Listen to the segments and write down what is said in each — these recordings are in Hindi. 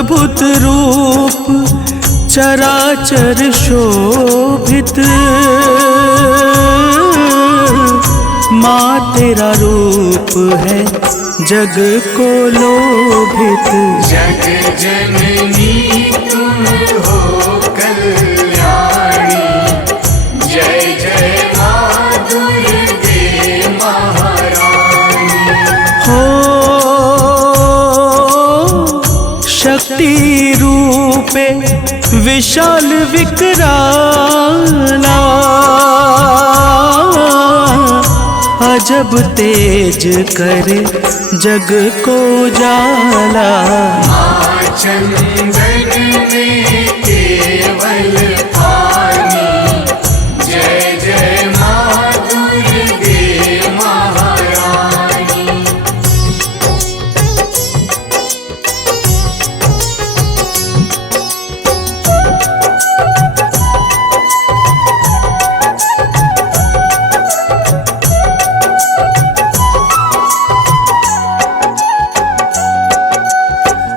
अद्भुत रूप चराचर शोभित, माँ तेरा रूप है जग को लोभित। जग जननी तुम हो कल्याणी, जय जय माँ दुर्गे महारानी। हो शक्ति रूपे विशाल विकराला, अजब तेज करे जग को जाला। माँ चंदन में केवल पानी, जय जय माँ दुर्गे महारानी।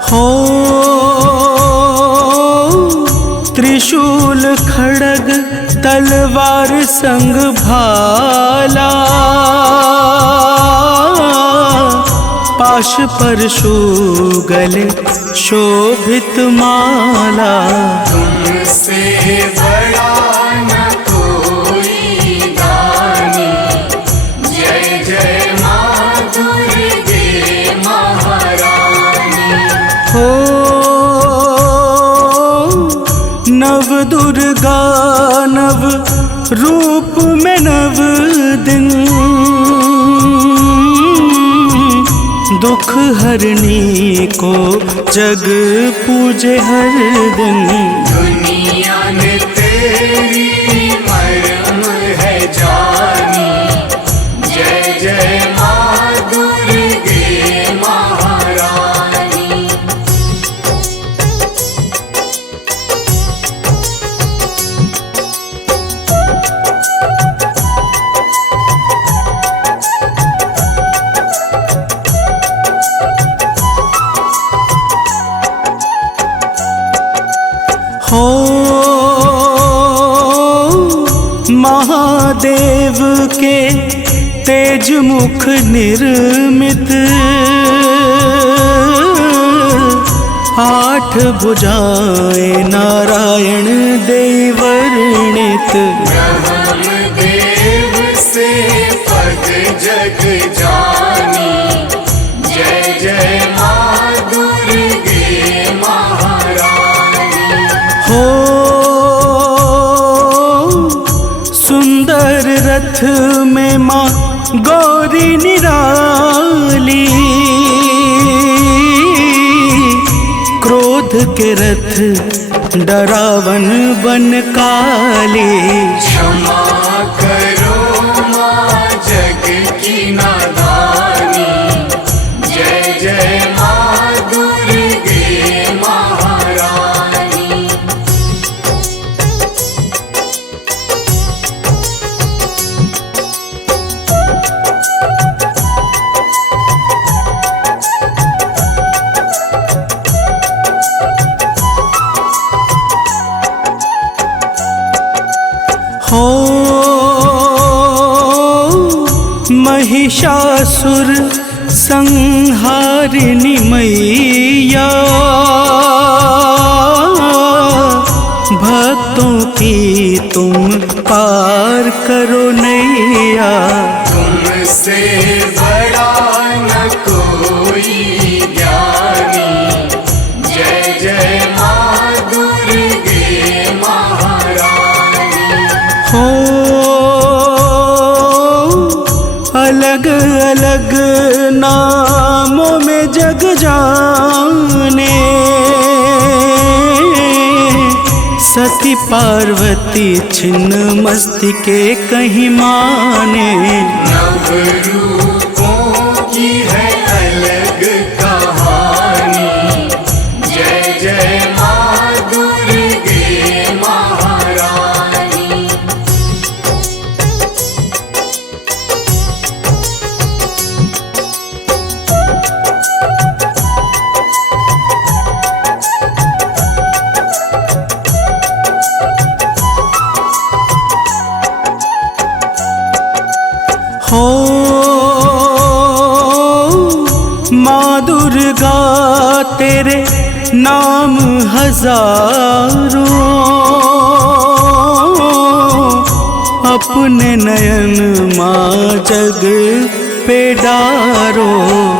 हो त्रिशूल खड्ग तलवार संग भाला, पाश परशु गले शोभित माला। तुमसे बड़ा न कोई दानी, जय जय माँ दुर्गे महारानी। हो नव दुर्गा नव रूप में नव दिन, दुख हरनी को जग पूजे हर दिन। दुनिया ने तेरी मर्म है जानी, जय जय माँ दुर्गे महारानी। हो महादेव के तेज मुख निर्मित, आठ भुजाएं नारायण देव वर्णित। ब्रह्मदेव से पद जग जानी, जय जय माँ दुर्गे महारानी। हो सुंदर रथ में माँ गौरी निराली, क्रोध के रथ डरावन बन काली। क्षमा करो माँ जग की नादानी, जय जय माँ दुर्गे महारानी। हो महिषासुर संहारिणी मैया, भक्तों की तुम पार करो नैया। तुमसे बड़ा न कोई ज्ञानी, जय जय माँ दुर्गे महारानी। हो अलग अलग नामों में जग जाने, सती पार्वती छिन्न मस्तिके कहीं माने। नव रूपों की है अलग कहानी, जय जय माँ दुर्गे महारानी। दुर्गा तेरे नाम हजारों, अपने नयन माँ जग पे डारो।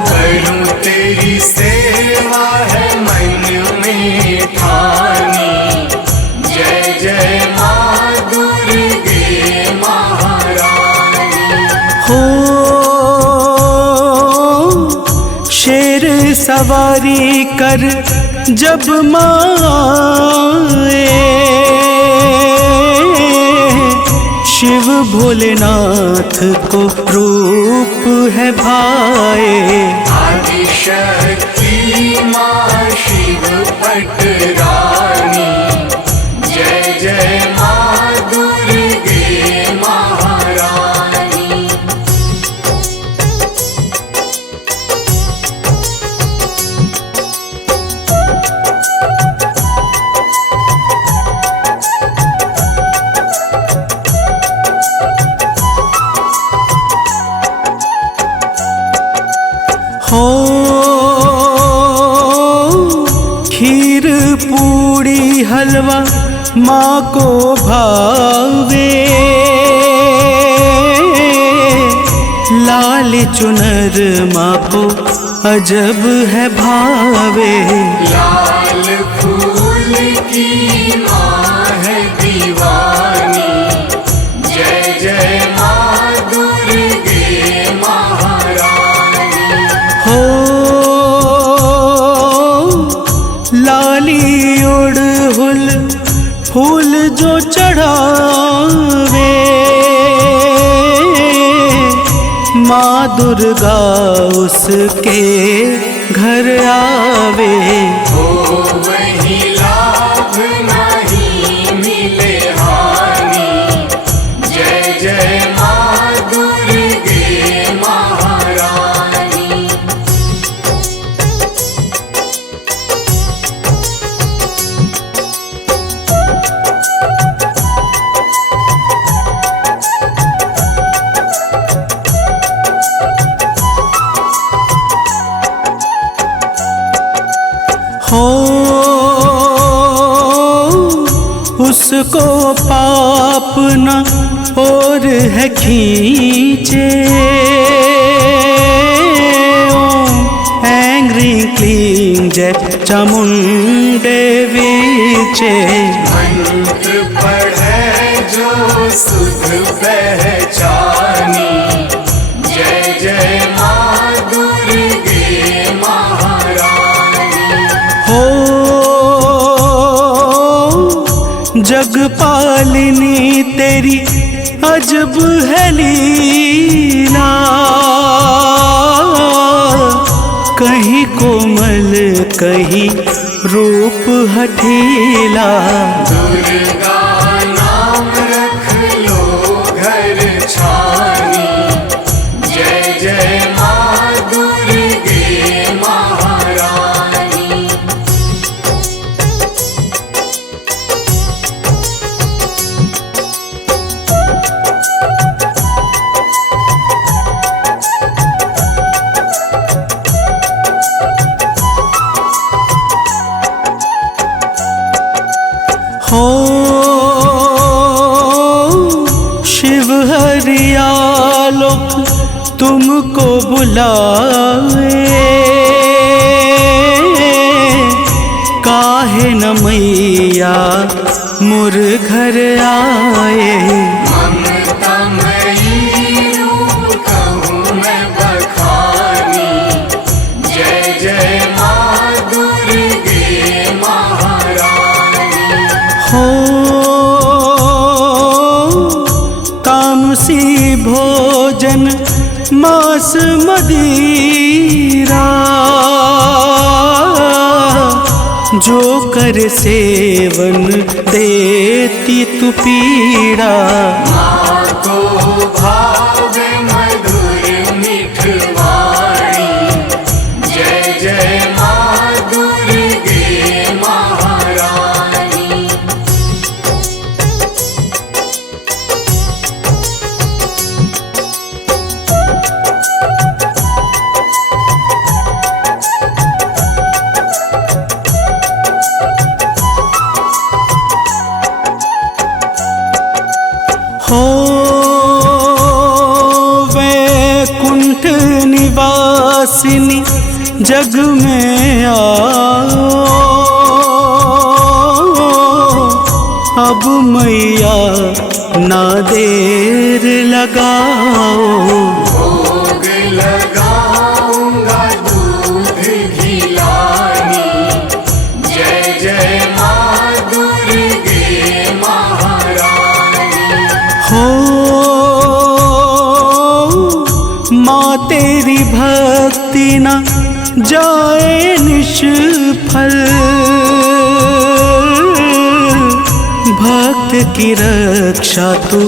करूं तेरी सेवा है मन में ठानी, जय जय माँ दुर्गे महारानी। हो शेर सवारी कर जब माए, शिव भोलेनाथ को रूप है भाए। आदिशक्ति माँ शिव पटरानी, जय जय माँ दुर्गे महारानी। हो खीर पूड़ी हलवा माँ को भावे, लाल चुनर माँ को अजब है भावे। लाल फूल की माँ है दीवानी, जय जय माँ दुर्गे महारानी। हो लाली उड़हुल फूल जो चढ़ावे, माँ दुर्गा उसके घर आवे। हो वही लाभ नहीं मिले हानि, जय जय माँ दुर्गे महारानी। हो उसको पाप न और है खींचे, एंग्री क्लीन जय चामुंडे वीचे। मंत्र पढ़े जो सुध पहचानी, जय जय माँ दुर्गे महारानी। हो जगपालिनी तेरी अजब है लीला, कहीं कोमल कहीं रूप हठीला। दुर्गा नाम रख लो घर छानी, जय जय माँ दुर्गे महारानी। हो शिव हरियालोक तुमको बुलाए, काहे न मैया मुर घर आए। ममता मई रूप कहूँ मैं बखानी, जय जय माँ दुर्गे महारानी। हो तामसी भोजन मांस मदिरा, जो कर सेवन देती तू पीड़ा। माँ को भावे मधुर मिठवाणी, जय जय माँ दुर्गे महारानी। वासिनी जग में आओ, अब मैया ना देर लगाओ। भोग लगाऊंगा दूध घिलानी, जय जय माँ दुर्गे महारानी। हो माँ तेरी भक्ति न जाए निष्फल, भक्त की रक्षा तू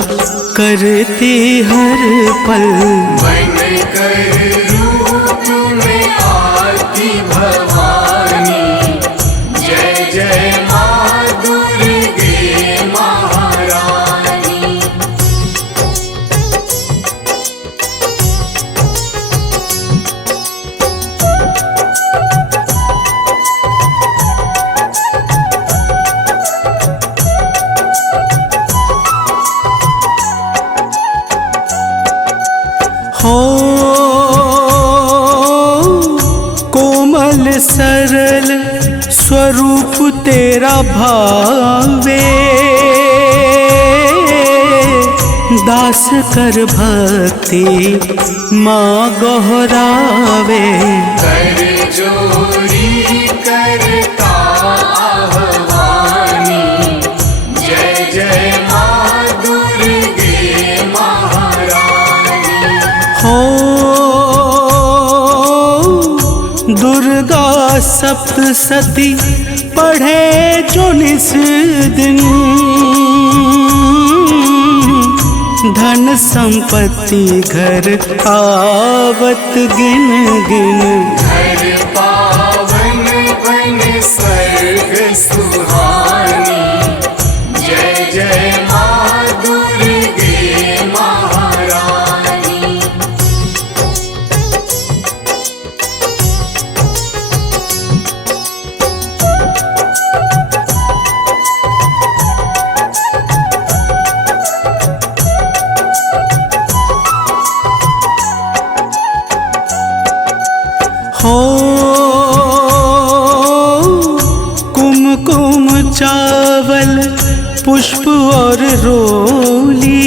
करती हर पल। बन कर रूप में आती भवानी, जय जय माँ दुर्गे महारानी। हो कोमल सरल स्वरूप तेरा भावे, दास कर भक्ति माँ गहरावे। कर जोरी करता आह्वानी, जय जय माँ दुर्गे महारानी। हो दुर्गा सप्तशती पढ़े जो निस दिन, धन संपत्ति घर आवत गिन गिन। घर पावन बन स्वर्ग सुहानी, जय जय माँ दुर्गे महारानी। हो कुमकुम चावल पुष्प और रोली,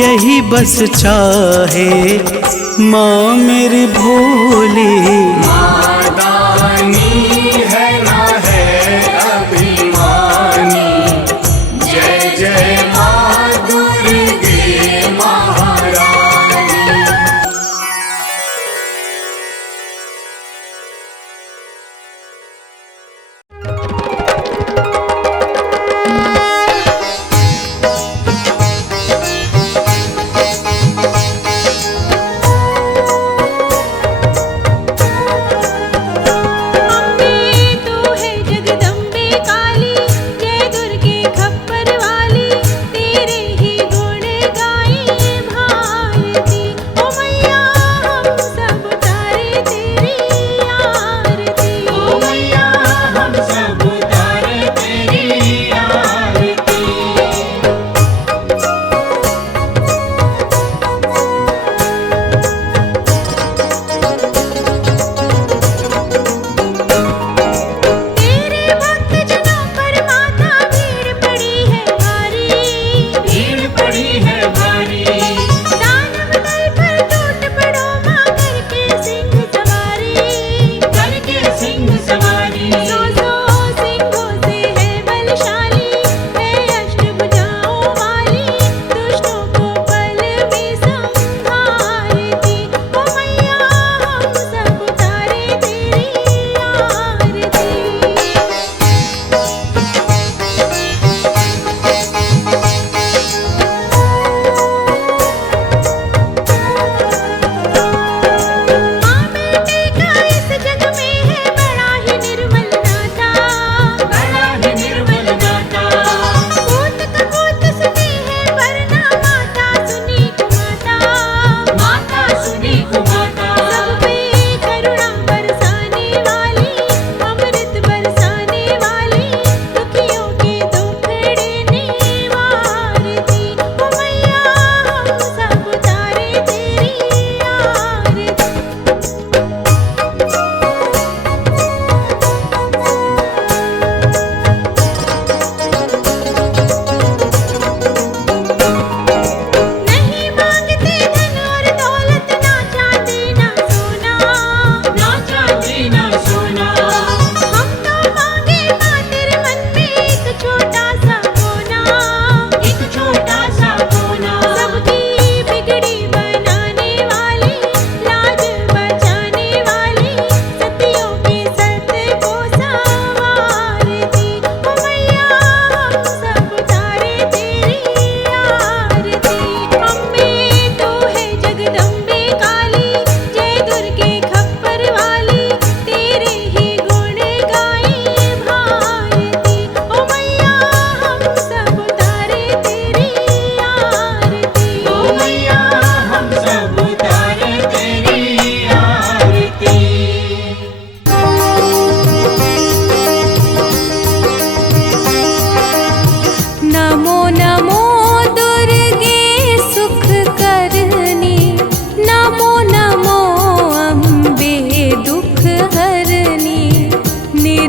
यही बस चाहे माँ मेरी भोली। माँ दानी है ना है अभिमानी, जय जय माँ दुर्गे महारानी।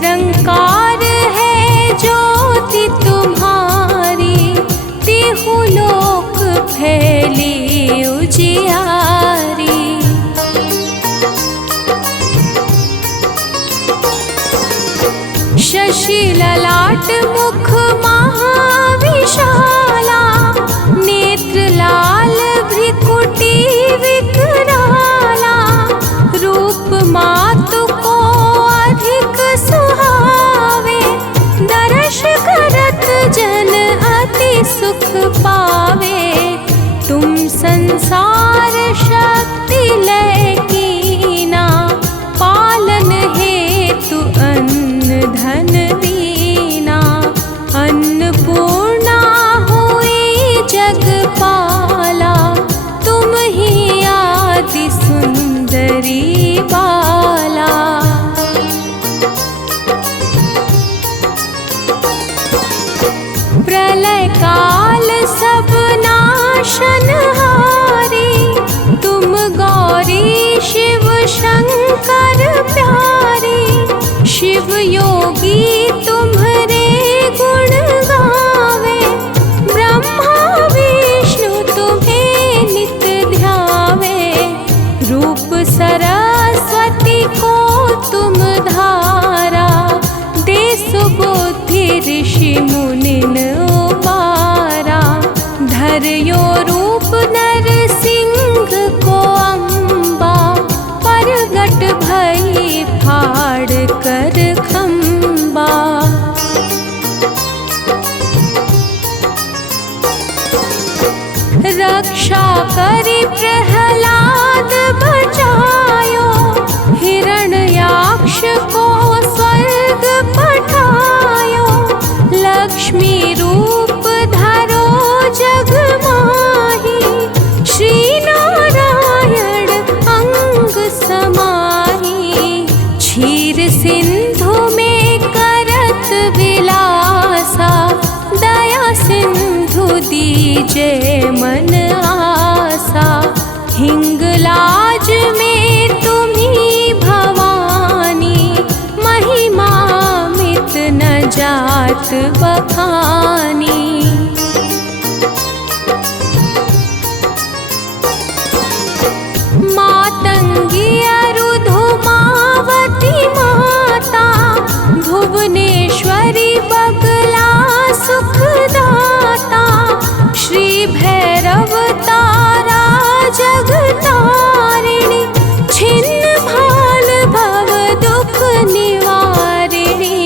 निरंकार है ज्योति तुम्हारी, तिहु लोक फैली उजियारी। शशि ललाट मुख महाविशाला, नेत्र लाल भ्रिकुटी विकराला, रूप मातु को अधिक सुहावे, दर्श करत जन अति सुख पावे। तुम संसार शक्ति लय कीना, पालन हेतु अन्न धन दीना। अन्नपूर्णा हुई जगपाला, तुम ही आदि सुंदरी बाला। प्रलय काल सब नाशनहारी, तुम गौरी शिव शंकर प्यारी। शिव योगी तुम्हारे गुण गावे, ब्रह्मा विष्णु तुम्हें नित ध्यावे। रूप सरस्वती को तुम धारा, दे सुबुद्धि ऋषि मुनिन उबारा। धर्यो रूप नर सिंह को अम्बा, परगट भई फाड़ कर खम्बा। रक्षा करी प्रहलाद बचायो, हिरण्याक्ष को स्वर्ग पठायो। लक्ष्मी रूप धरो जग माही, श्री नारायण अंग समाही। क्षीर सिंधु में करत विलासा, दया सिंधु दीजे मन आसा। हिंगलाज में तुम्ही भवानी, महिमा मित न जात बखानी। मातंगी अरुधुमावती माता, भुवनेश्वरी बगला सुखदाता। श्री भैरव तारा जगतारिणी, छिन्न भाल भव दुख निवारिणी।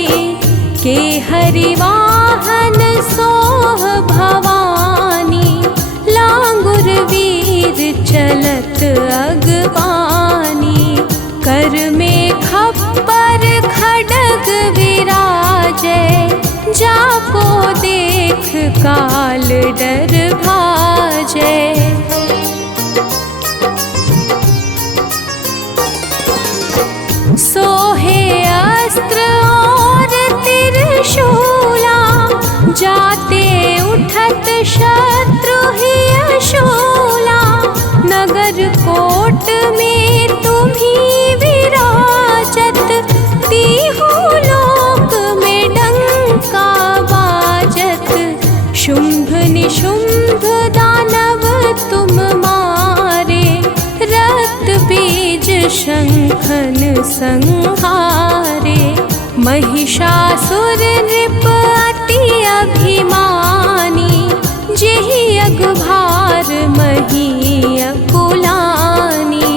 के हरिवाहन सोह भवानी, लांगुर वीर चलत अगवानी। कर में खप्पर खड्ग विराजै, जाको देख काल डर भाजै। सोहे अस्त्र और त्रिशूला, जाते उठत शत्रु ही अशूला। नगर कोट में तुम्ही विराजत, तीहु लोक में डंका बाजत। शुंभ निशुंभ दानव तुम मारे, रक्त बीज शंखन संहारे। महिषासुर नृप अति अभिमानी, जेहि अगभार मही अकुलानी।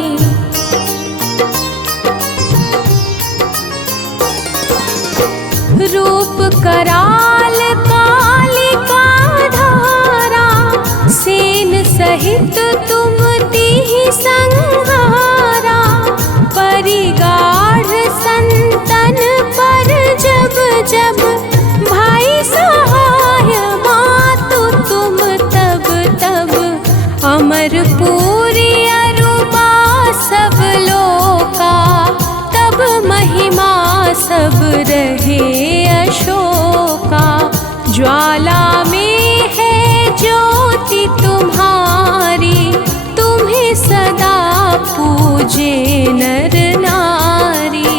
रूप कराल कालिका धारा, सेन सहित तुम तिहि संहारा। परिगाढ़ संतन पर जब जब, भाई सहाय मातु तुम तब तब। अमरपुरी अरुबा सब लोका, तब महिमा सब रहे अशोका। ज्वाला में है ज्योति तुम्हारी, तुम्हें सदा पूजे नर नारी।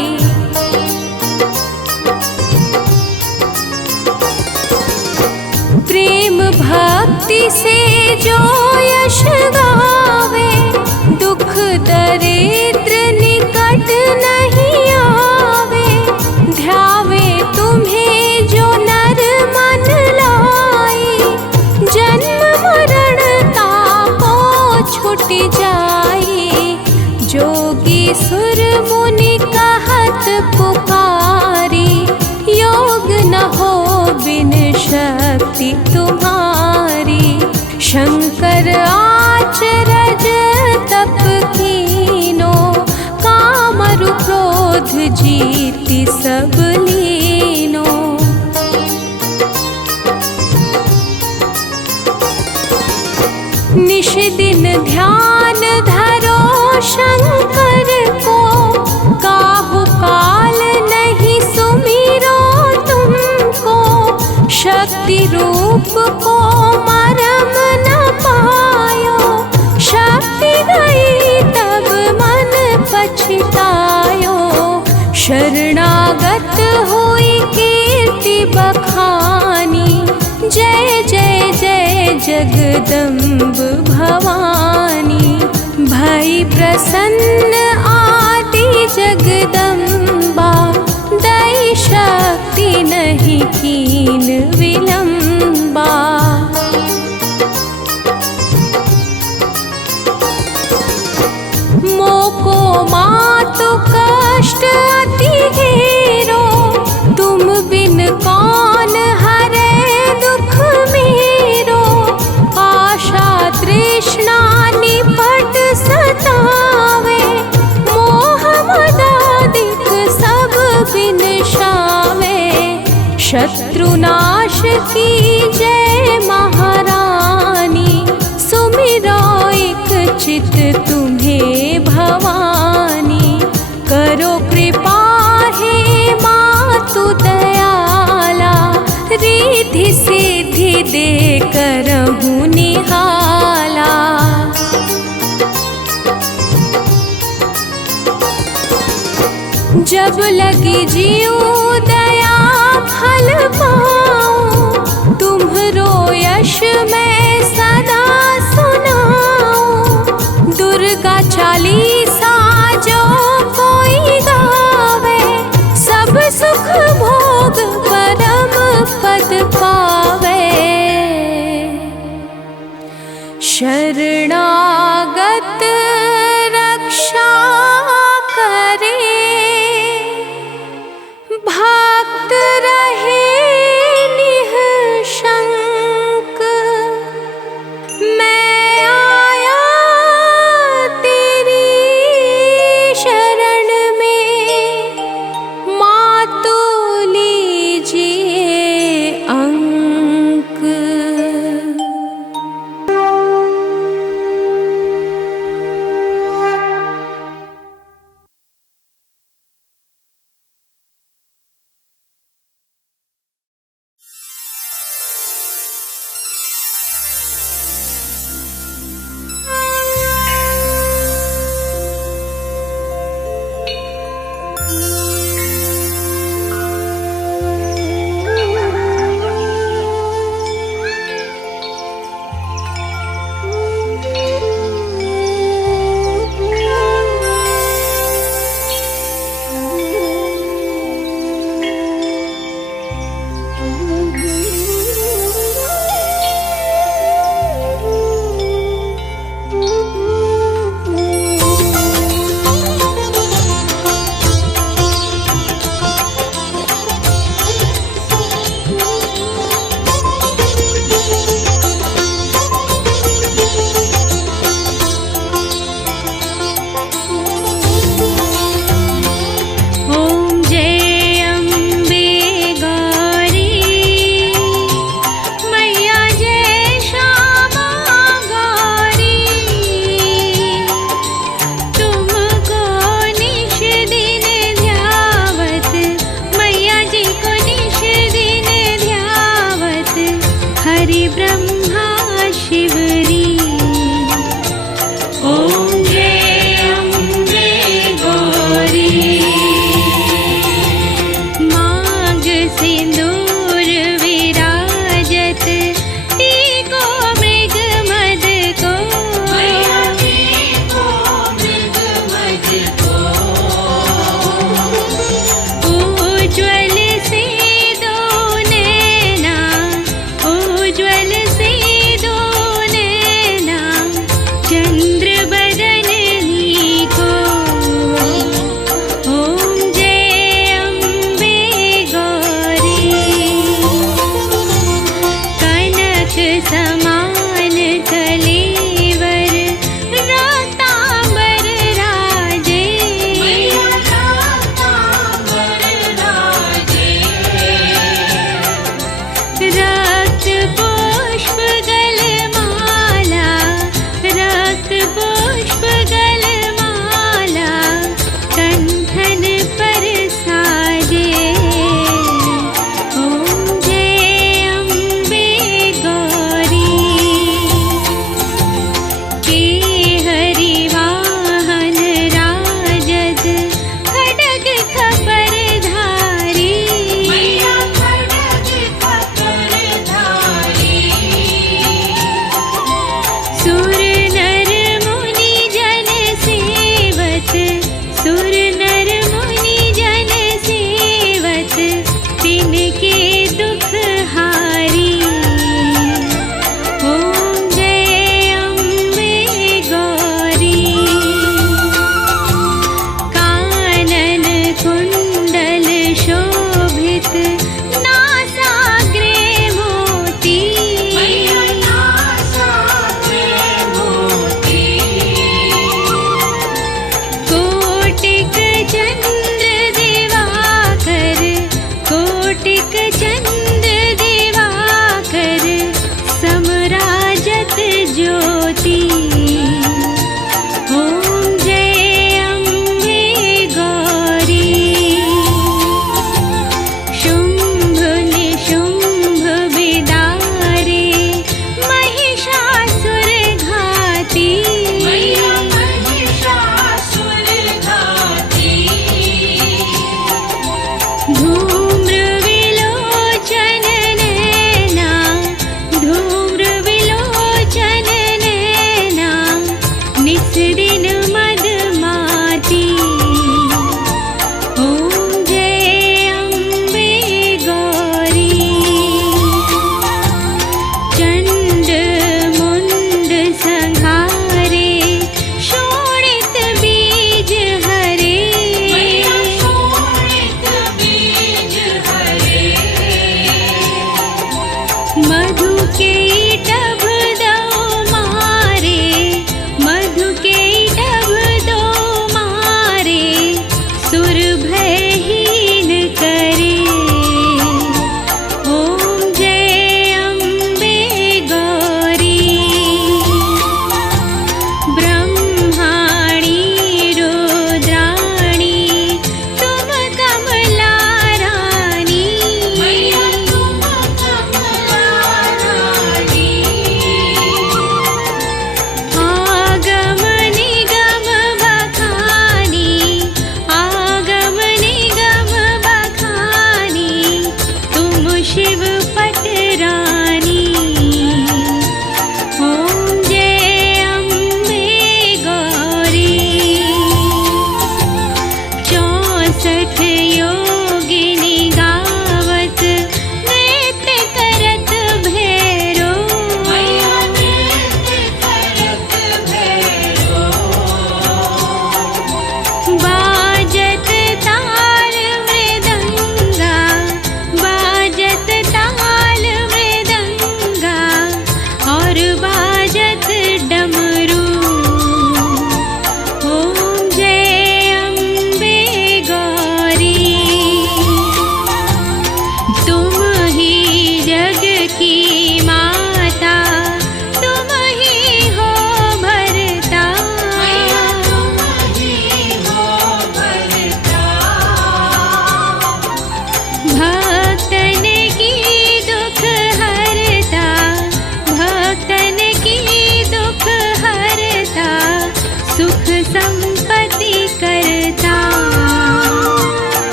जो यश गावे, दुख दरिद्र निकट नहीं आवे। ध्यावे तुम्हें जो नर मन लाई, जन्म मरण ताको छुट जाई। जोगी सुर मुनि कहत पुकारी, योग न हो बिन शक्ति तुम्हारी। शंकर आचरज तप कीनो, कामरु क्रोध जीति सब लीनो। निश दिन ध्यान धरो शंकर को, काहु काल नहीं सुमिरो तुमको। शक्ति रूप को मरम न पायो, शक्ति गई तब मन पछतायो। शरणागत हुई कीर्ति बखानी, जय जय जय जगदम्ब भवानी। भई प्रसन्न आदि जगदम्बा, दई शक्ति नहीं कीन विलंबा। मोको मातु कष्ट अति घेरो, तुम बिन कौन हरे दुख मेरो। आशा तृष्णा निपट सतावे, मोह मदादिक सब बिनशावे। शत्रुनाश की जय महारानी, सुमिरो एक चित तुम्हें भवानी। करो कृपा हे मातु दयाला, रिद्धि सिद्धि दे करहूँ निहाला। जब लगी जीव दया फल पाऊं, तुम्हरो यश मैं सदा सुनाऊं। दुर्गा चालीसा जो कोई गावे, सब सुख भोग परम पद पावे। शरणागत रक्षा करे, भक्त रहे निःशंक। मैं आया तेरी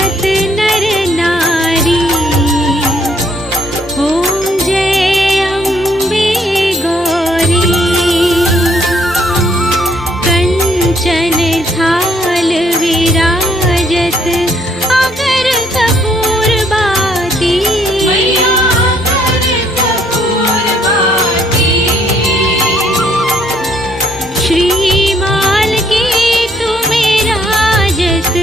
सेवत नर नारी। ओम जय अम्बे गौरी। कंचन थाल विराजत अगर कपूर बाती। मैया अगर कपूर बाती। श्रीमाल की तुम्हें राजत,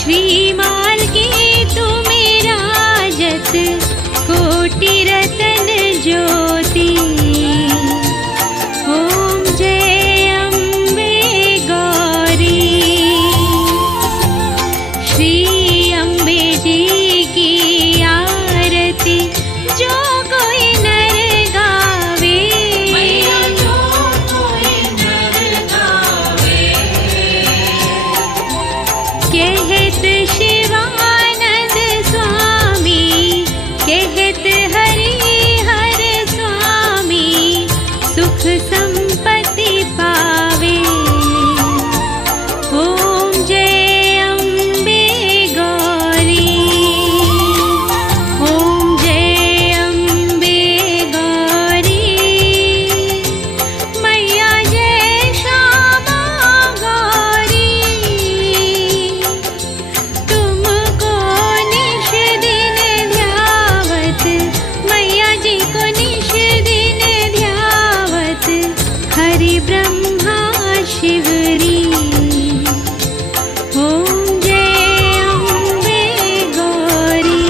श्रीमाल की तुम्हें राजत, कोटि रतन ज्योति। ओम जय अम्बे गौरी। श्री अम्बे जी की आरती जो कोई नर गावे। मैया जो कोई नर गावे। कहत शिवानंद स्वामी, कहत हरि हर स्वामी, सुख संपत्ति पावे। ओम जय अम्बे गौरी। ओम जय अम्बे गौरी। मैया जय श्यामा गौरी। तुमको निश दिन ध्यावत, मैया जी को निश दिन ध्यावत, हरि ब्रह्मा शिवरी। ओम जय अम्बे गौरी।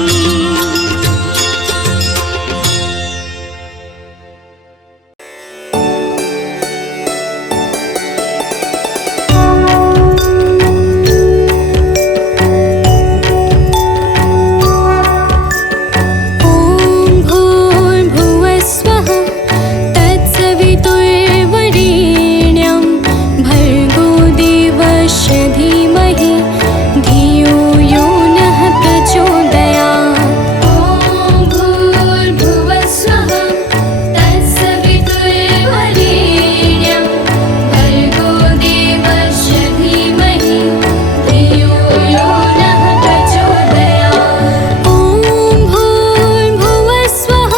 ॐ भूर्भुवस्वः तत्सवितुर्वरेण्यं भर्गो देवस्य धीमहि धियो यो नः प्रचोदयात्। ॐ भूर्भुवस्वः तत्सवितुर्वरेण्यं भर्गो देवस्य धीमहि धियो यो नः प्रचोदयात्। ॐ भूर्भुवस्वः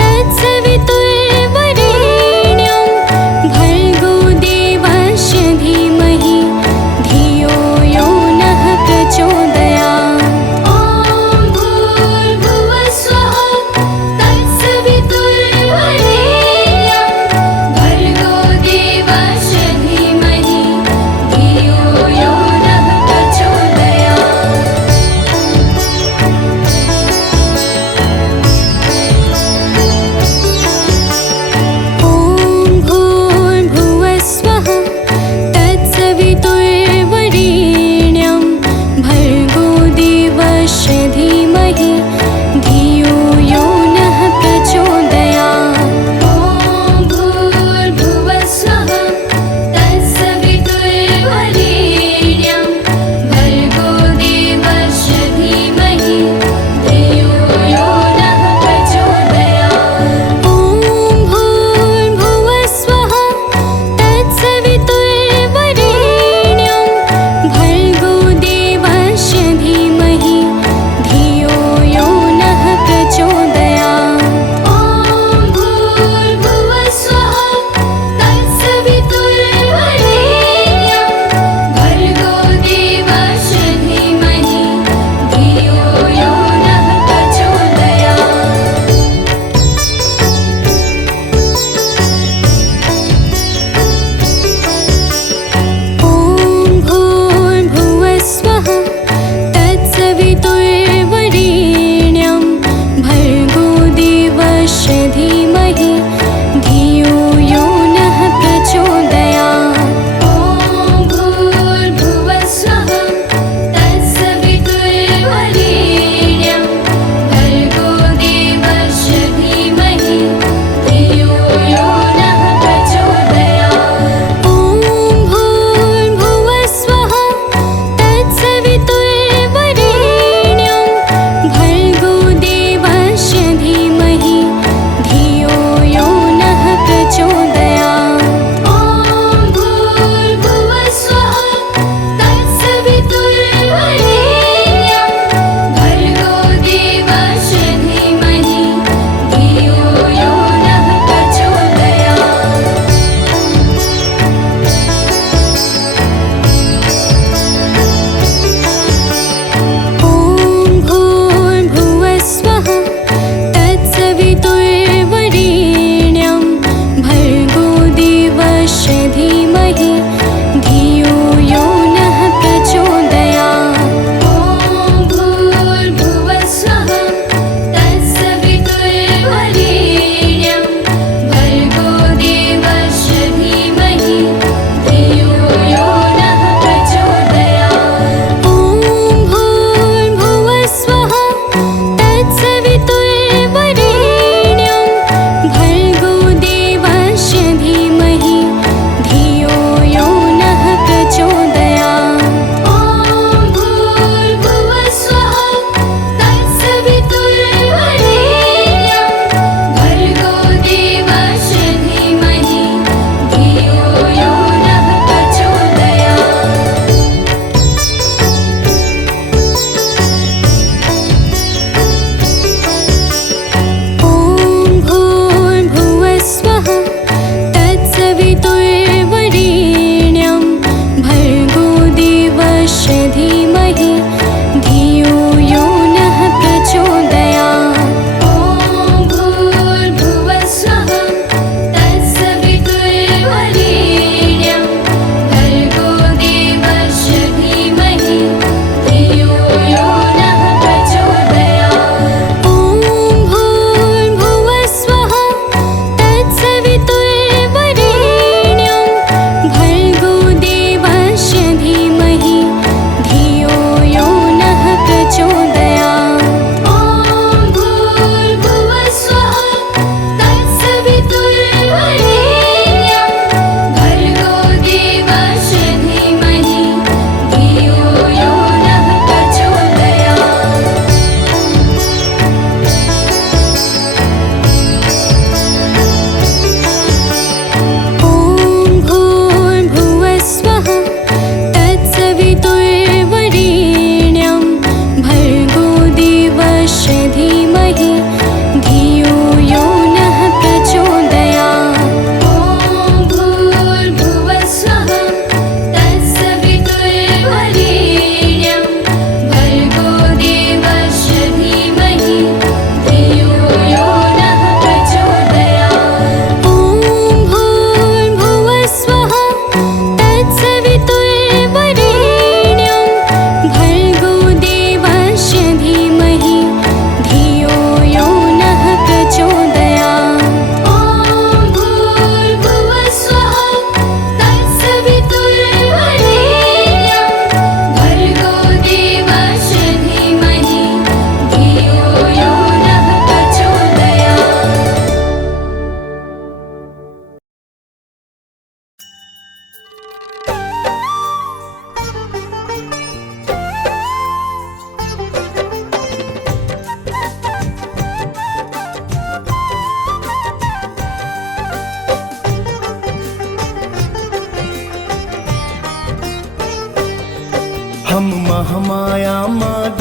तत्सवितुर्वरेण्यं भर्गो देवस्य धीमहि धियो यो नः प्रचोदयात्। ॐ भूर्भुवस्वः तत्सवितुर्वरेण्यं भर्गो देवस्य धीमहि धियो यो नः प्रचोदयात्। ॐ भूर्भुवस्वः तत्सवितुर्वरेण्यं भर्गो देवस्य धीमहि धियो यो नः प्रचोदयात्। ॐ भूर्भुवस्वः तत्सवितुर्वरेण्यं भर्गो देवस्य धीमहि धियो यो नः प्रचोदयात्। ॐ भूर्भुवस्वः तत्सवितुर्वरेण्यं भर्गो देवस्य धीमहि धियो यो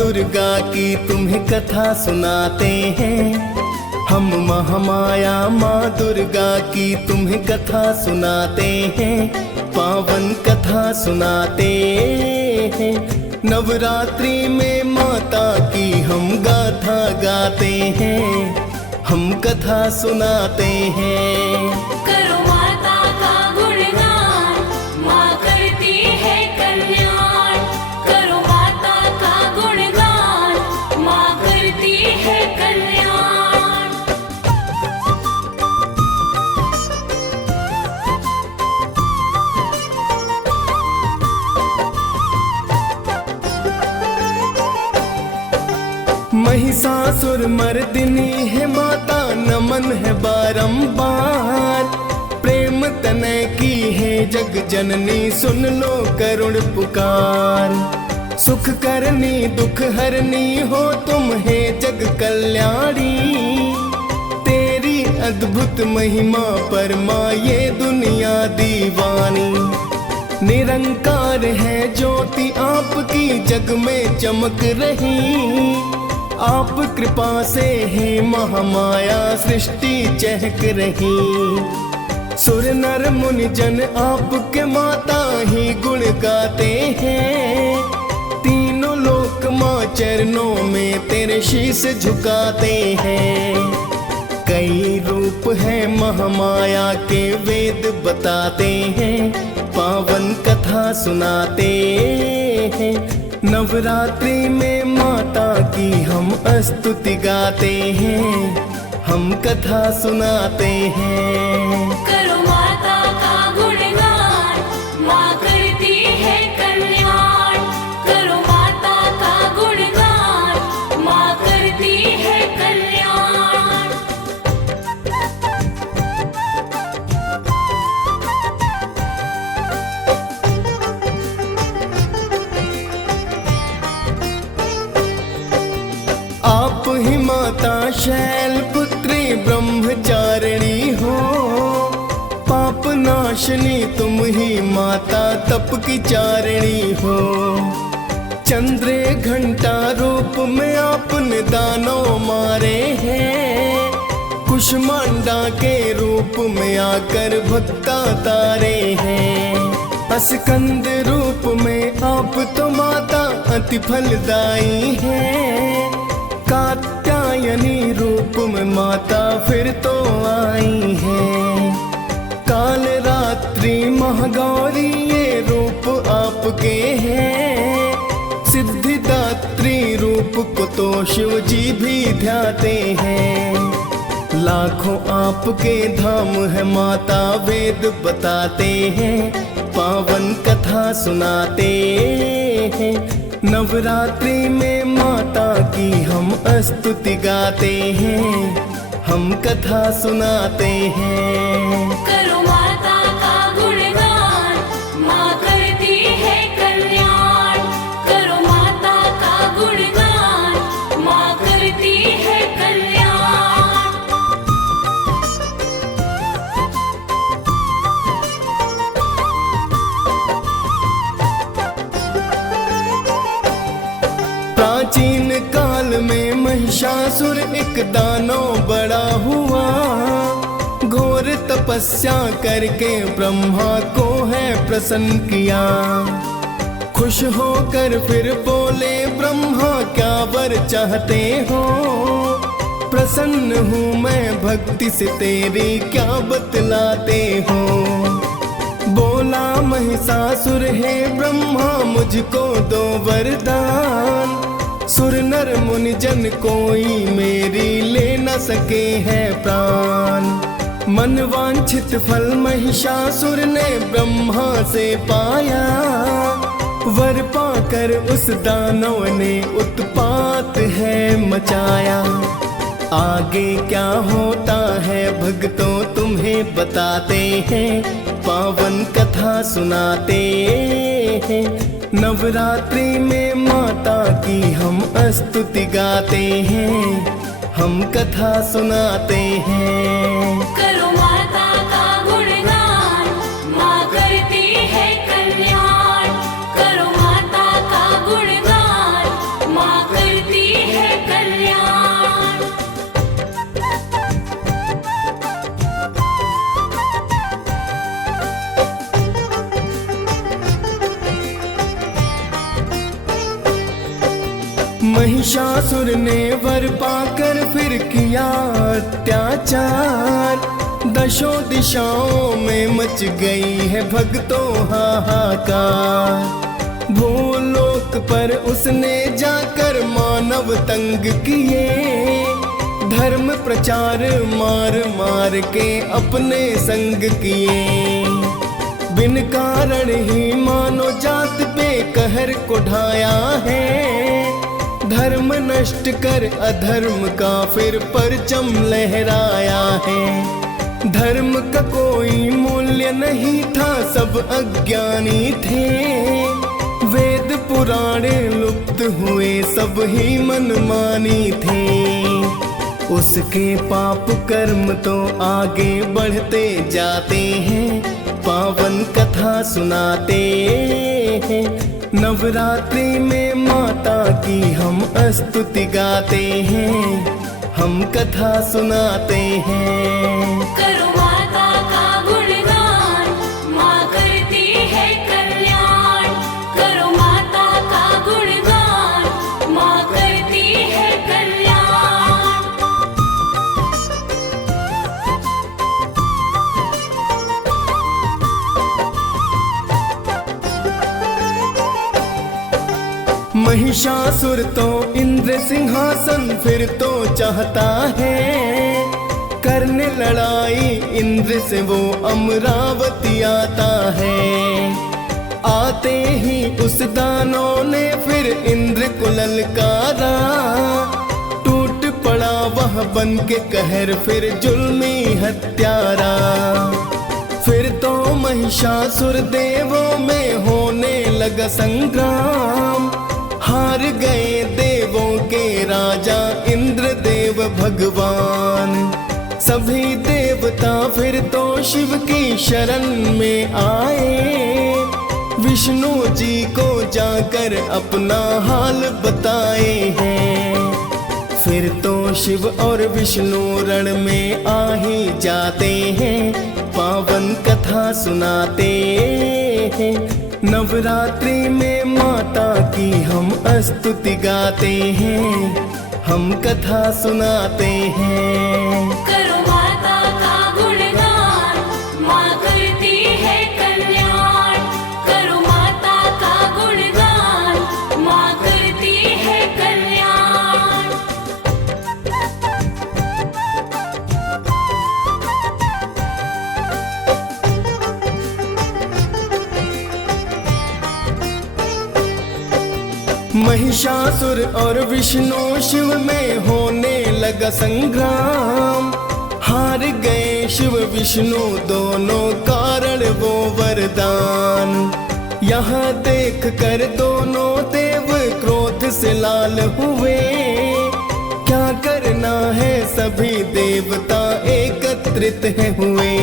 दुर्गा की तुम्हें कथा सुनाते हैं। हम महामाया माँ दुर्गा की तुम्हें कथा सुनाते हैं, पावन कथा सुनाते हैं। नवरात्रि में माता की हम गाथा गाते हैं, हम कथा सुनाते हैं। करो माता का गुणगान, माँ करती है कल्याण। करो माता का गुणगान, माँ करती है कल्याण। महिषासुर मर्दिनी है माता, नमन है बारंबार। प्रेम तनय की है जग जननी, सुन लो करुण पुकार। सुख करनी दुख हरनी हो तुम है जग कल्याणी। तेरी अद्भुत महिमा पर माँ ये दुनिया दीवानी। निरंकार है ज्योति आपकी जग में चमक रही। आप कृपा से है महामाया सृष्टि चहक रही। सुर नर मुनि जन आपके माता ही गुण गाते हैं। तीनों लोक माँ चरणों में तेरे शीश झुकाते हैं। कई रूप है महामाया के वेद बताते हैं, पावन कथा सुनाते हैं। नवरात्रि में माता की हम स्तुति गाते हैं, हम कथा सुनाते हैं। करो माता का गुणगान, माँ करती है कल्याण। करो माता का गुणगान, माँ करती है कल्याण। आप ही माता शैल पुत्री ब्रह्मचारिणी हो। पाप नाशनी तुम ही माता तप की चारिणी हो। चंद्रे घंटा रूप में आपने दानों मारे हैं। कुष्मांडा के रूप में आकर भक्ता तारे हैं। स्कंद रूप में आप तो माता अति फलदायी है। कात्यायनी रूप में माता फिर तो आई है। काल रात्रि महागौरी ये रूप आपके हैं। सिद्धिदात्री रूप को तो शिव जी भी ध्याते हैं। लाखों आपके धाम है माता वेद बताते हैं, पावन कथा सुनाते हैं। नवरात्रि में माता की हम स्तुति गाते हैं, हम कथा सुनाते हैं। करो माता का गुणगान, माँ करती है कल्याण। करो माता का गुणगान, माँ करती है कल्याण। प्राचीन काल में महिषासुर एक दानव बड़ा हुआ। घोर तपस्या करके ब्रह्मा को है प्रसन्न किया। खुश होकर फिर बोले ब्रह्मा क्या वर चाहते हो। प्रसन्न हूँ मैं भक्ति से तेरी क्या बतलाते हो। बोला महिषासुर है ब्रह्मा मुझको दो वरदान। सुर नर मुनि जन कोई मेरी ले न सके है प्राण। मन वांछित फल महिषासुर ने ब्रह्मा से पाया। वर पाकर उस दानव ने उत्पात है मचाया। आगे क्या होता है भक्तों तुम्हें बताते हैं, पावन कथा सुनाते हैं। नवरात्रि में माता की हम स्तुति गाते हैं, हम कथा सुनाते हैं। करो माता का गुणगान, माँ करती है कल्याण। करो माता का गुणगान, माँ महिषासुर ने वर पाकर फिर किया अत्याचार। दशों दिशाओं में मच गई है भक्तों हाहाकार। भूलोक पर उसने जाकर मानव तंग किए। धर्म प्रचार मार मार के अपने संग किए। बिन कारण ही मानो जात पे कहर को ढाया है। धर्म नष्ट कर अधर्म का फिर परचम लहराया है। धर्म का कोई मूल्य नहीं था, सब अज्ञानी थे। वेद पुराण लुप्त हुए, सब ही मनमानी थे। उसके पाप कर्म तो आगे बढ़ते जाते हैं, पावन कथा सुनाते हैं। नवरात्रि में माता की हम स्तुति गाते हैं, हम कथा सुनाते हैं। करो माता का गुणगान, माँ करती है कल्याण। करो माता का गुणगान, माँ करती है कल्याण। महिषासुर तो इंद्र सिंहासन फिर तो चाहता है। करने लड़ाई इंद्र से वो अमरावती आता है। आते ही उस दानों ने फिर इंद्र को ललकारा। टूट पड़ा वह बन के कहर फिर जुल्मी हत्यारा। फिर तो महिषासुर देवों में होने लगा संग्राम। हार गए देवों के राजा इंद्र देव भगवान। सभी देवता फिर तो शिव की शरण में आए। विष्णु जी को जाकर अपना हाल बताए हैं। फिर तो शिव और विष्णु रण में आ ही जाते हैं, पावन कथा सुनाते हैं। नवरात्रि में माता की हम स्तुति गाते हैं, हम कथा सुनाते हैं। करो माता का गुणगान, माँ करती है कल्याण। करो माता का गुणगान, माँ करती है कल्याण। महिषासुर और विष्णु शिव में होने लगा संग्राम। हार गए शिव विष्णु दोनों, कारण वो वरदान। यहाँ देख कर दोनों देव क्रोध से लाल हुए। क्या करना है सभी देवता एकत्रित है हुए।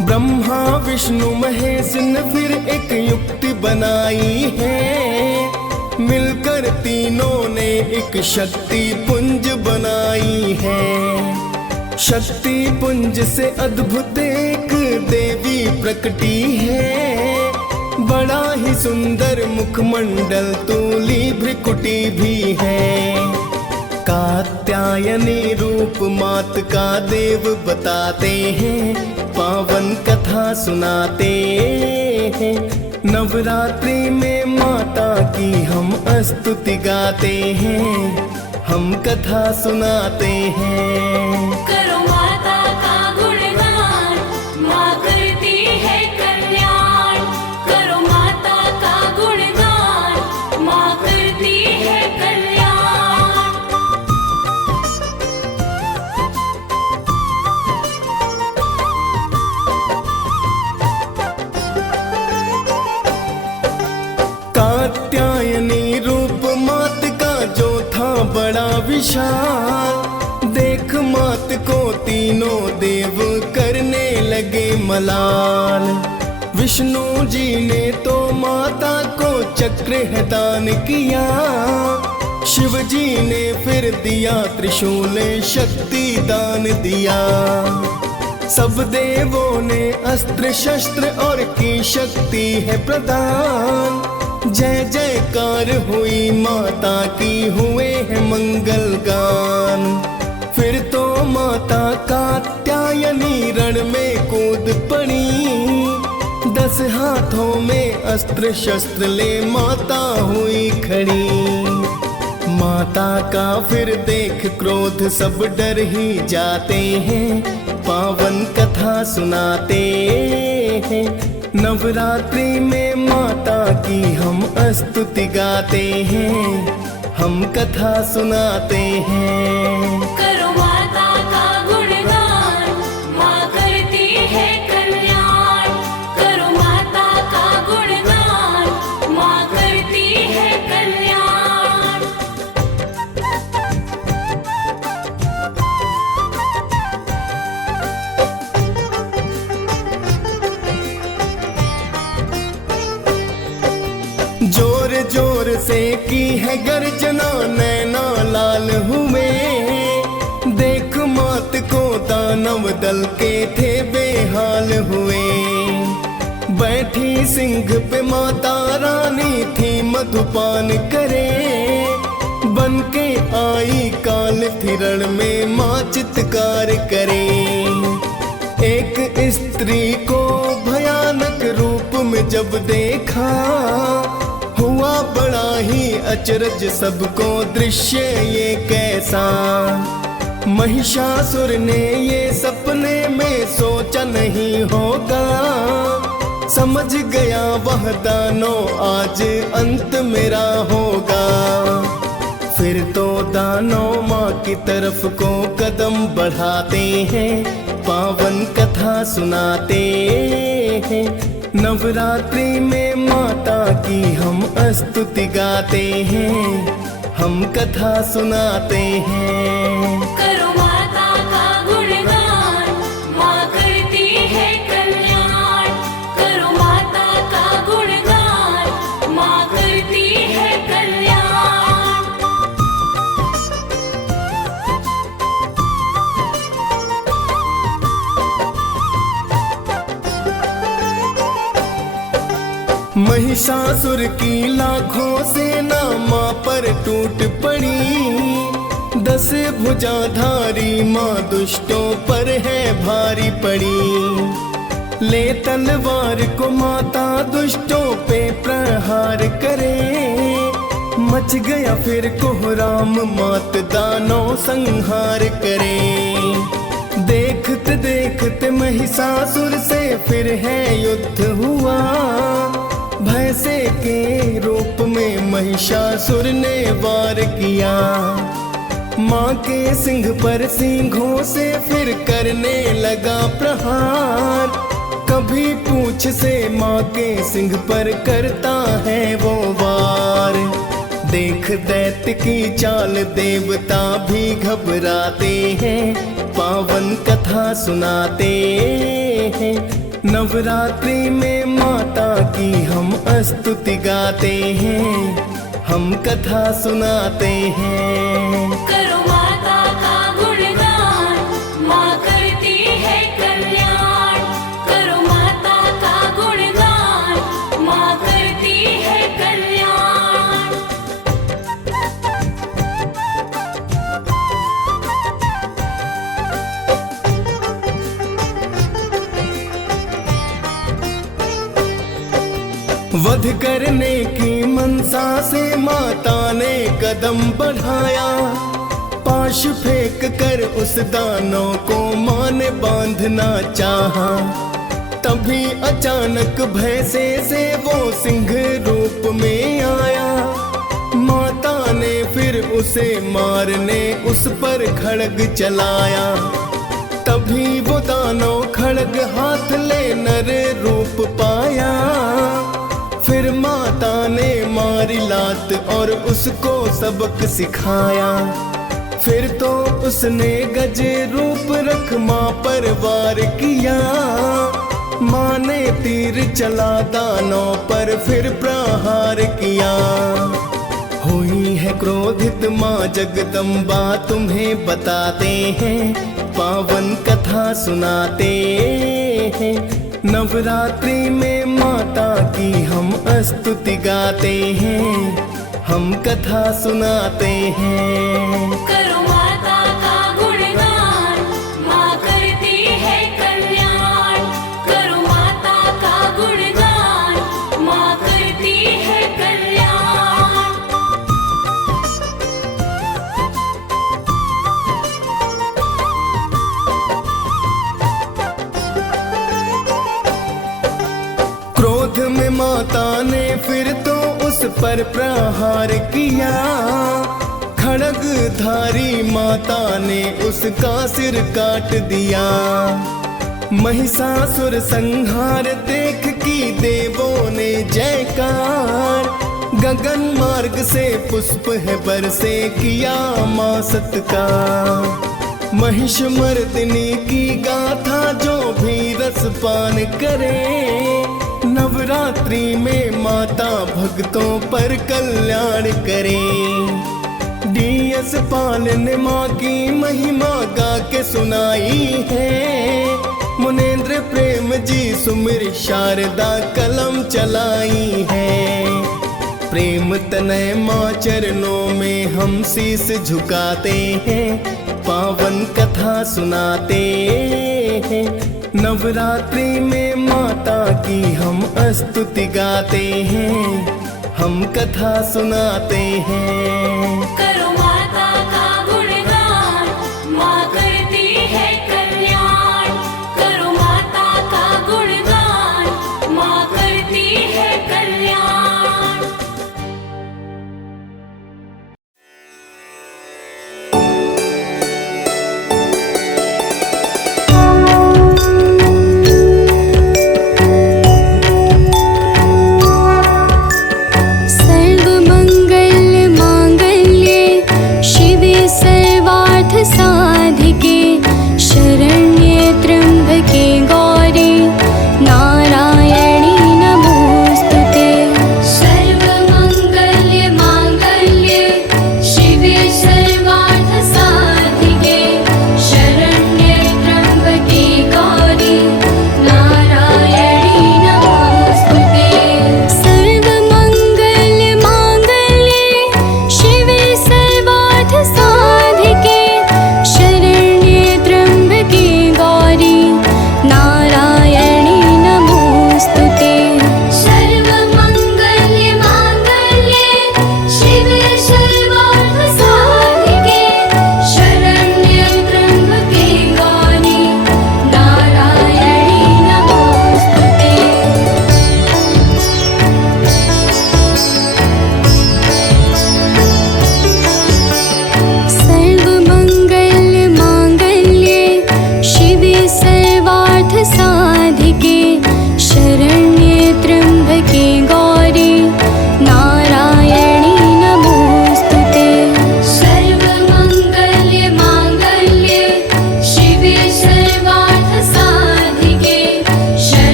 ब्रह्मा विष्णु महेश ने फिर एक युक्ति बनाई है। मिलकर तीनों ने एक शक्ति पुंज बनाई है। शक्ति पुंज से अद्भुत एक देवी प्रकटी है। बड़ा ही सुंदर मुखमंडल, तूली भ्रिकुटी भी है। कात्यायनी रूप मात का देव बताते हैं, पावन कथा सुनाते हैं। नवरात्रि में माता की हम स्तुति गाते हैं, हम कथा सुनाते हैं। करो माता का गुणगान, माँ करती है कल्याण। करो माता का गुणगान, माँ करती है कल्याण। कात्यायनी रूप मात का जो था बड़ा विशाल। देख मात को तीनों देव करने लगे मलाल। विष्णु जी ने तो माता को चक्र है दान किया। शिव जी ने फिर दिया त्रिशूल शक्ति दान दिया। सब देवों ने अस्त्र शस्त्र और की शक्ति है प्रदान। जय जयकार हुई माता की, हुए हैं मंगल गान। फिर तो माता कात्यायनी रण में कूद पड़ी, 10 हाथों में अस्त्र शस्त्र ले माता हुई खड़ी। माता का फिर देख क्रोध सब डर ही जाते हैं, पावन कथा सुनाते हैं। नवरात्रि में माता की हम स्तुति गाते हैं, हम कथा सुनाते हैं। करो माता का गुणगान, माँ करती है कल्याण। करो माता का गुणगान, माँ करती है कल्याण। जोर जोर से की है गर्जना, नैना लाल हुए। देख मात को दानव दल के थे बेहाल हुए। बैठी सिंह पे माता रानी थी, मधुपान करे। बन के आई काल थिरण में माँ चित्कार करे। एक स्त्री को भयानक रूप में जब देखा, हुआ बड़ा ही अचरज सबको दृश्य ये कैसा। महिषासुर ने ये सपने में सोचा नहीं होगा, समझ गया वह दानव आज अंत मेरा होगा। फिर तो दानव माँ की तरफ को कदम बढ़ाते हैं, पावन कथा सुनाते हैं। नवरात्रि में माता की हम स्तुति गाते हैं, हम कथा सुनाते हैं। करो माता का गुणगान, माँ करती है कल्याण। करो माता का गुणगान, माँ करती है कल्याण। महिषासुर की लाखों सेना माँ पर टूट पड़ी। 10 भुजाधारी माँ दुष्टों पर है भारी पड़ी। ले तलवार को माता दुष्टों पे प्रहार करे। मच गया फिर कोहराम, मात दानव संहार करे। देखते देखते महिषासुर से फिर है युद्ध हुआ। भैंसे के रूप में महिषासुर ने वार किया। माँ के सिंह पर सिंहों से फिर करने लगा प्रहार। कभी पूंछ से माँ के सिंह पर करता है वो वार। देख दैत्य की चाल देवता भी घबराते हैं, पावन कथा सुनाते हैं। नवरात्रि में माता की हम स्तुति गाते हैं, हम कथा सुनाते हैं। करो माता का गुणगान, माँ करती है कल्याण। करो माता का गुणगान, माँ करती है कल्याण। वध करने की मनसा से माता ने कदम बढ़ाया। पाश फेंक कर उस दानव को माँ ने बांधना चाहा। तभी अचानक भैंसे से वो सिंह रूप में आया। माता ने फिर उसे मारने उस पर खड्ग चलाया। तभी वो दानव खड्ग हाथ ले नर रूप पाया। फिर माता ने मारी लात और उसको सबक सिखाया। फिर तो उसने गज रूप रख माँ पर वार किया। माँ ने तीर चला दानव पर फिर प्रहार किया। हुई है क्रोधित माँ जगदम्बा, तुम्हें बताते हैं, पावन कथा सुनाते हैं। नवरात्रि में माता की हम स्तुति गाते हैं, हम कथा सुनाते हैं। करो माता का गुणगान, माँ करती है कल्याण। करो माता का गुणगान, माँ करती है कल्याण। क्रोध में माता ने फिर तो उस पर प्रहार किया, खड्गधारी माता ने उसका सिर काट दिया। महिषासुर संहार देख की देवों ने जयकार, गगन मार्ग से पुष्प है बरसे किया माँ सत्कार। महिष मर्दिनी की गाथा जो भी रसपान करे, नवरात्रि में माता भक्तों पर कल्याण करे। डीएस पाल ने माँ की महिमा गा के सुनाई है, मुनेंद्र प्रेम जी सुमिर शारदा कलम चलाई है। प्रेम तनय माँ चरणों में हम शीस झुकाते हैं, पावन कथा सुनाते हैं। नवरात्रि में माता की हम स्तुति गाते हैं, हम कथा सुनाते हैं। करो माता का गुणगान, माँ करती है कल्याण। करो माता का गुणगान, माँ करती है कल्याण। सर्वमंगल मांगल्ये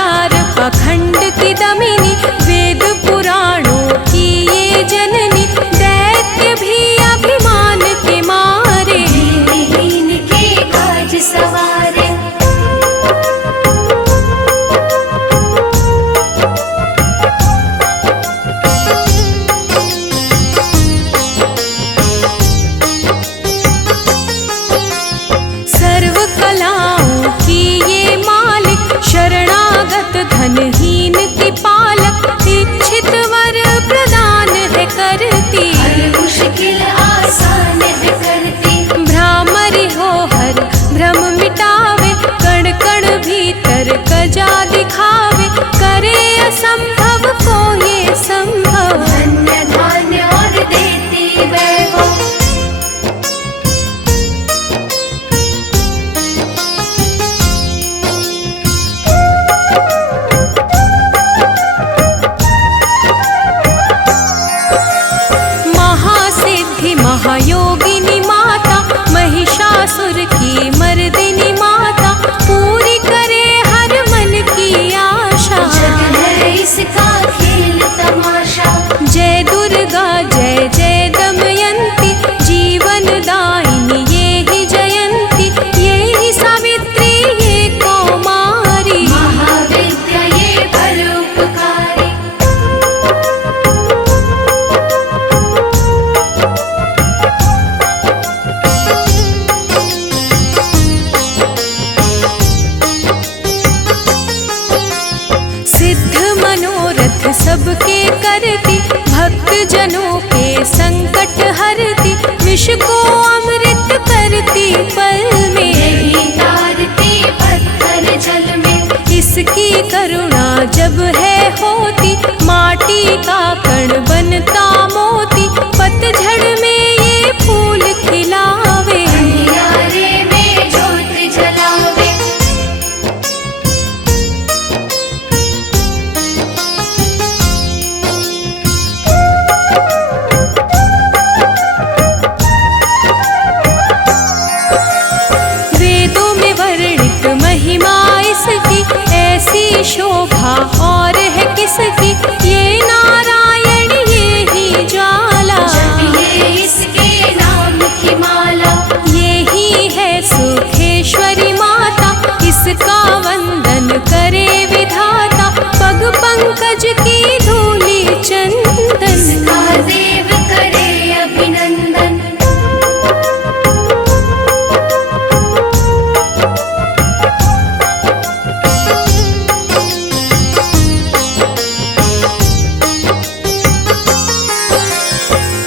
आचार पाखंड की दमिनी, वेद पुराणों की ये जननी, दैत्य भी अभिमान के मारे दीन के काज सवारे। सर्व कलाओं की ये मालिक, शरणागत धनहीन की पालक, इच्छित वर प्रदान है करती, हर मुश्किल आसान है करती। भ्रामरी हो हर भ्रम मिटावे, कण कण भीतर कजा दिखावे, करे असंभव को ये संभव, धन्य धान्य और देती वैभव। महासिद्धि महायोगिनी माता, महिषासुर की मर्दिनी माता, पूरी करे हर मन की आशा, जग है इसका खेल तमाशा। जय दुर्गा जय जय दमयंती, जीवन दायिनी ये ही जयंती, ये ही सावित्री ये कौमारी, महाविद्या ये परोपकारी। सिद्ध मनोरथ सबके करती, भक्त जनों के संकट हरती, विष को अमृत करती पल में, यही तारती पत्थर जल में। इसकी करुणा जब है होती, माटी का कण बनता मोती, पतझड़ में ये फूल खिलावे, अंधियारे में ज्योत जलावे। वेदों में वर्णित महिमा इसकी, ऐसी शोभा और है किसकी, ये नारायण ये ही ज्वाला, जपिए इसके नाम की माला। ये ही है सुखेश्वरी माता, इसका वंदन करे विधाता, पग पंकज की धूली चंदन, इसका देव करे अभिनंदन।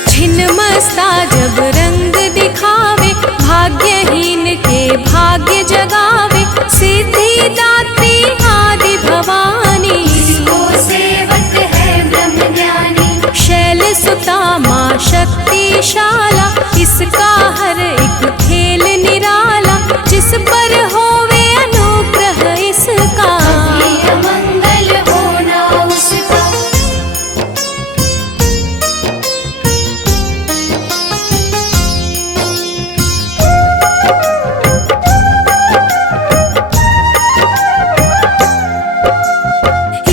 छिन्नमस्ता जब रंग दिखावे, भाग्यहीन के भाग्य जगावे, सिद्धिदात्री आदि भवानी, इसको सेवक है ब्रह्म ज्ञानी। शैल सुता माँ शक्तिशाला, इसका हर एक खेल निराला, जिस पर होवे अनुग्रह इसका, ये अमंगल होना उसका।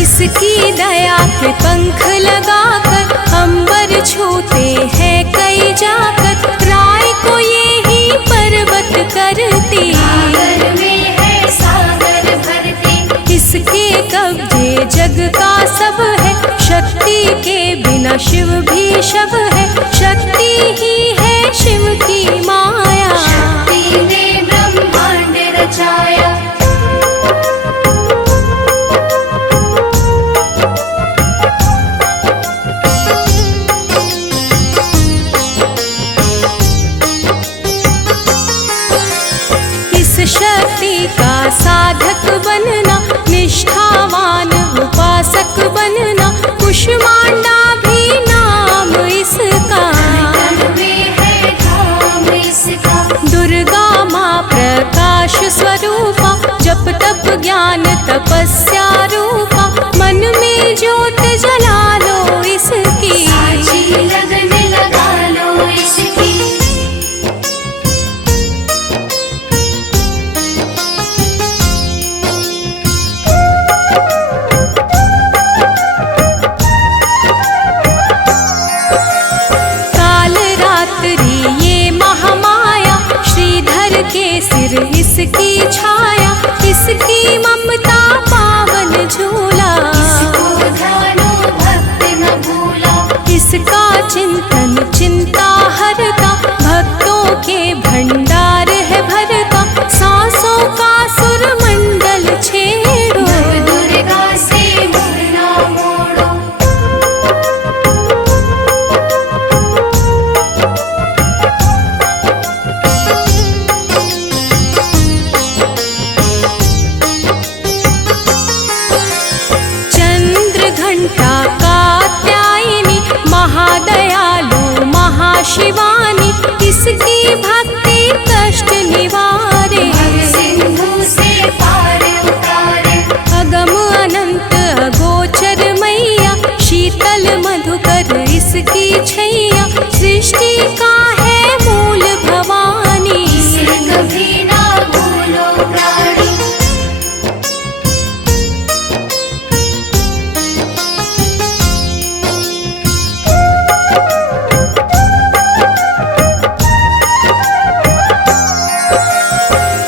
इसकी दया के पंख लगाकर, अंबर छूते हैं कई जाकर, राय को ये ही पर्वत करती, सागर में है सागर भरती। इसके कब्जे जग का सब है, शक्ति के बिना शिव भी शव है, शक्ति ही है शिव की माया, शक्ति ने ब्रह्मांड रचाया। इस शक्ति का साधक बनना, निष्ठावान उपासक बनना, कुष्मांडा भी नाम इसका, तन में है धाम इसका। दुर्गा माँ प्रकाश स्वरूपा, जप तप ज्ञान तपस्या रूपा, मन में ज्योत जला लो इसकी, साची लगन लगा लो इसकी। शिवानी, इसकी भक्ति कष्ट निवारे। सिंधु से पार उतारे, अगम अनंत अगोचर मैया, शीतल मधुकर इसकी छैया। सृष्टि का है मूल भवानी, इसे कभी ना भूलो प्राणी।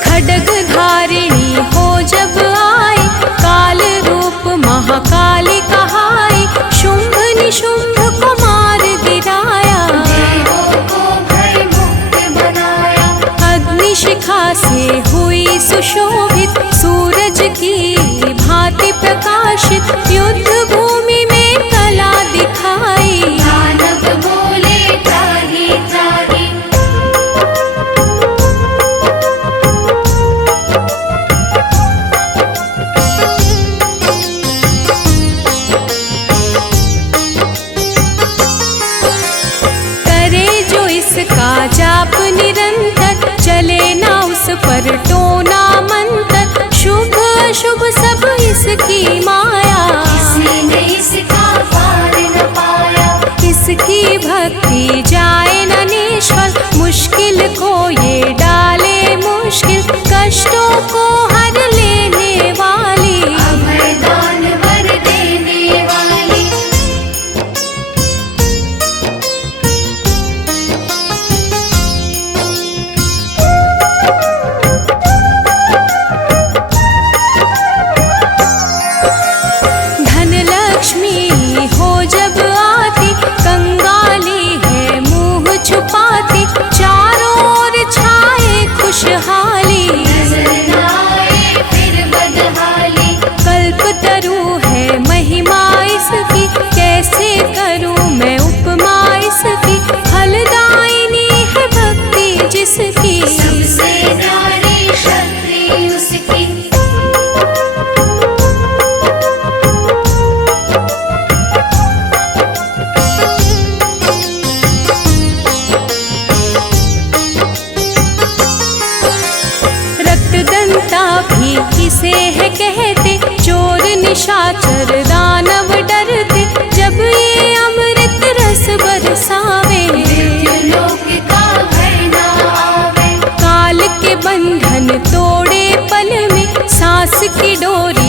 खड्ग धारिणी हो जब आए, काल रूप महाकाली कहाई। शुंभ निशुंभ को मार गिराया, देवों को भय मुक्त बनाया। अग्नि शिखा से हुई सुशोभित, सूरज की भांति प्रकाशित। युद्ध भूमि में कला दिखाई, दानव बोले त्राहि त्राहि। करे जो इसका जाप निरंतर, चले ना उस पर टोना मंतर। शुभ अशुभ सब इसकी माया, किसी ने इसका पार न पाया। इसकी भक्ति जाए न निष्फल, मुश्किल को ये डाले मुश्किल। कष्टों को हर लेने वाली, अभय दान वर देने वाली। धन लक्ष्मी हो जब आती, कंगाली है मुंह छुपाती। चारों ओर छाए खुशहाली, नजर न आए फिर बदहाली। कल्पतरु है महिमा इसकी, कैसे करूं मैं उपमा इसकी। फलदायिनी है भक्ति जिसकी, सबसे न्यारी शक्ति उसकी। रक्तदंता भी किसे है कहते, चोर निशाचर दानव डरते। जब ये अमृत रस बरसावे, मृत्युलोक का भय न आवे। काल के बंधन तोड़े पल में, सांस की डोरी